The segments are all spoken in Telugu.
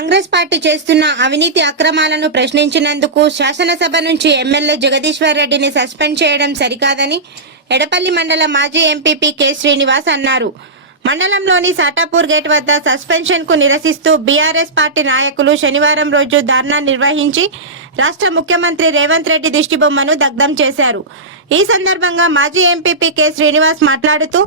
కాంగ్రెస్ పార్టీ చేస్తున్న అవినీతి అక్రమాలను ప్రశ్నించినందుకు శాసనసభ నుంచి ఎమ్మెల్యే జగదీశ్వర్ రెడ్డిని సస్పెండ్ చేయడం సరికాదని ఎడపల్లి మండల మాజీ ఎంపీపీ కె శ్రీనివాస్ అన్నారు. మండలంలోని సాటాపూర్ గేట్ వద్ద సస్పెన్షన్కు నిరసిస్తూ బీఆర్ఎస్ పార్టీ నాయకులు శనివారం రోజు ధర్నా నిర్వహించి రాష్ట్ర ముఖ్యమంత్రి రేవంత్ రెడ్డి దిష్టిబొమ్మను దగ్ధం చేశారు. ఈ సందర్భంగా మాజీ ఎంపీపీ కె శ్రీనివాస్ మాట్లాడుతూ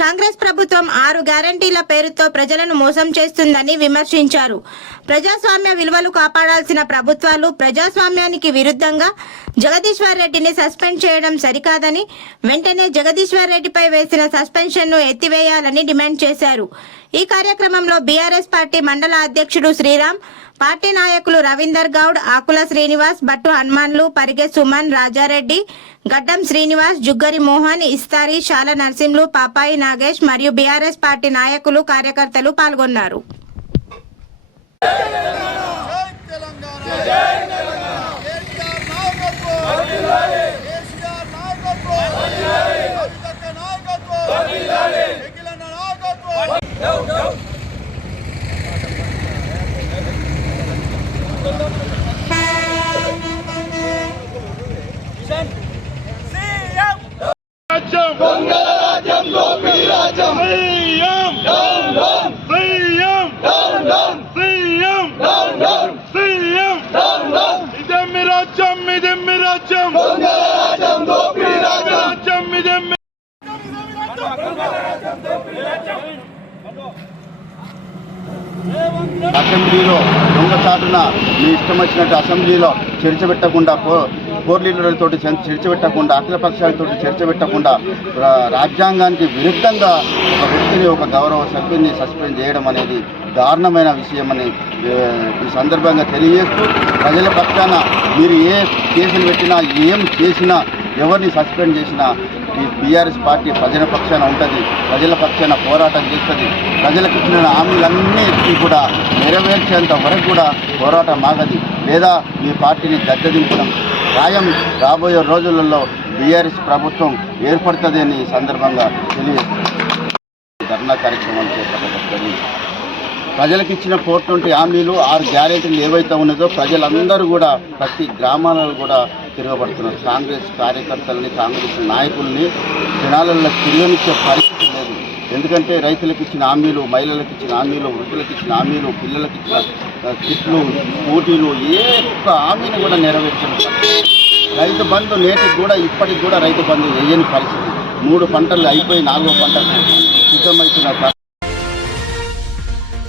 కాంగ్రెస్ ప్రభుత్వం ఆరు గ్యారంటీల పేరుతో ప్రజలను మోసం చేస్తుందని విమర్శించారు. ప్రజాస్వామ్య విలువలు కాపాడాల్సిన ప్రభుత్వాలు ప్రజాస్వామ్యానికి విరుద్ధంగా జగదీశ్వర్ రెడ్డిని సస్పెండ్ చేయడం సరికాదని వెంటనే జగదీశ్వర్ రెడ్డిపై వేసిన సస్పెన్షన్ను ఎత్తివేయాలని డిమాండ్ చేశారు. ఈ కార్యక్రమంలో బీఆర్ఎస్ పార్టీ మండల అధ్యక్షుడు శ్రీరామ్ పార్టీ నాయకులు రవీందర్ గౌడ్ ఆకుల శ్రీనివాస్ బట్టు హనుమాన్లు పరిగె సుమన్ రాజారెడ్డి గడ్డం శ్రీనివాస్ జుగ్గరి మోహన్ ఇస్తారి శాల నర్సింహులు పాపాయి నాగేష్ మరియు బీఆర్ఎస్ పార్టీ నాయకులు కార్యకర్తలు పాల్గొన్నారు. Captain Brino. రాజ్యం చాటున అసెంబ్లీలో మీ ఇష్టం వచ్చినట్టు అసెంబ్లీలో చర్చబెట్టకుండా పెట్టకుండా చర్చబెట్టకుండా పెట్టకుండా అఖిల పక్షాలతో చర్చబెట్టకుండా రాజ్యాంగానికి విరుద్ధంగా ఒక వ్యక్తిని ఒక గౌరవ సభ్యుని సస్పెండ్ చేయడం అనేది దారుణమైన విషయమని ఈ సందర్భంగా తెలియజేస్తూ ప్రజల పక్షాన మీరు ఏ కేసులు పెట్టినా ఏం చేసినా ఎవరిని సస్పెండ్ చేసినా ఈ బీఆర్ఎస్ పార్టీ ప్రజల పక్షాన ఉంటుంది ప్రజల పక్షాన పోరాటం చేస్తుంది. ప్రజలకు ఇచ్చిన హామీలన్నిటికీ కూడా నెరవేర్చేంత వరకు కూడా పోరాటం ఆగది. లేదా మీ పార్టీని దద్దదింపడం ఖాయం రాబోయే రోజులలో బీఆర్ఎస్ ప్రభుత్వం ఏర్పడుతుంది అని ఈ సందర్భంగా తెలియజేస్తుంది ధర్నా కార్యక్రమం చేపట్టబడుతుంది. ప్రజలకు ఇచ్చిన ఫోర్ ట్వంటీ హామీలు ఆరు గ్యారెంటీలు ఏవైతే ఉన్నదో ప్రజలందరూ కూడా ప్రతి గ్రామాలలో కూడా తిరగబడుతున్నారు. కాంగ్రెస్ కార్యకర్తల్ని కాంగ్రెస్ నాయకుల్ని జనాలలో తిరగనిచ్చే పరిస్థితి లేదు. ఎందుకంటే రైతులకు ఇచ్చిన హామీలు మహిళలకు ఇచ్చిన హామీలు వృద్ధులకు ఇచ్చిన హామీలు పిల్లలకు ఇచ్చిన కిట్లు స్కూటీలు ఏ ఒక్క హామీని కూడా నెరవేర్చిన రైతు బంధు నేటికి కూడా ఇప్పటికి కూడా రైతు బంధు వేయని పరిస్థితి. మూడు పంటలు అయిపోయి నాలుగో పంటలు సిద్ధమవుతున్న